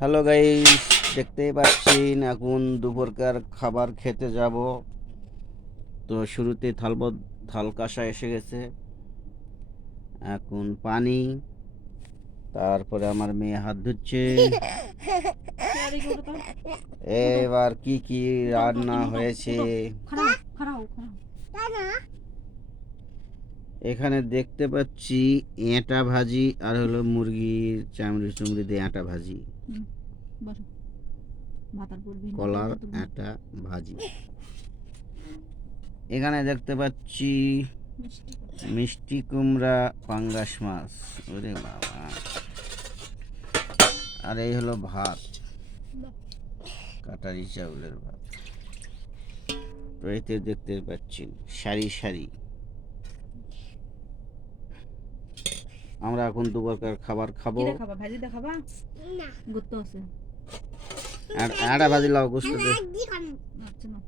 Hello guys, দেখতেই পাচ্ছেন এখন দুপুরকার খাবার খেতে যাব। তো শুরুতে থাল কাঁসা এসে গেছে, এখন পানি, তারপরে আমার মেয়ে হাত ধুচ্ছে। এবার কি কি রান্না হয়েছে এখানে দেখতে পাচ্ছি। এঁটা ভাজি আর হলো মুরগির চামড়ি চুমড়ি দিয়ে এঁটা ভাজি, কলার এঁটা ভাজি। এখানে দেখতে পাচ্ছি মিষ্টি কুমড়া পাঙ্গাস মাছ, ওরে বাবা। আর এই হলো ভাত, কাটারি চাউলের ভাত। তো এতে দেখতে পাচ্ছি সারি সারি। আমরা এখন দুপুরকার খাবার খাবো। ভাজি দেখাবা না, গুত্ত আছে আটা ভাজি লাও গোস্ত দে। আচ্ছা না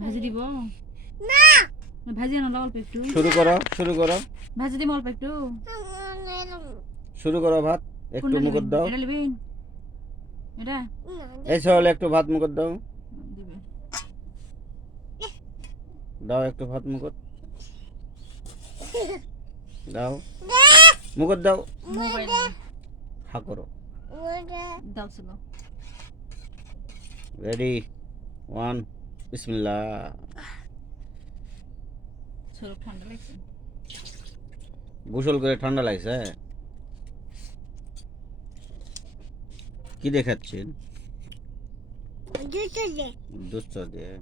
ভাজি দিব না, ভাজি না অল্প একটু। শুরু করো ভাজি দিব অল্প একটু। শুরু করো। ভাত একটু মুখত দাও। এটা লিবেন, এটা এই চল একটু ভাত মুখত দাও। দিবে দাও একটু ভাত মুখত দাও, মুখত দাও। মোবাইল হা করো। দাও ছিল। রেডি, ওয়ান, বিসমিল্লাহ। শরীর ঠান্ডা লাগছে, গোসল করে ঠান্ডা লাগছে। কি দেখাচ্ছেন? দুধ চা দিয়ে।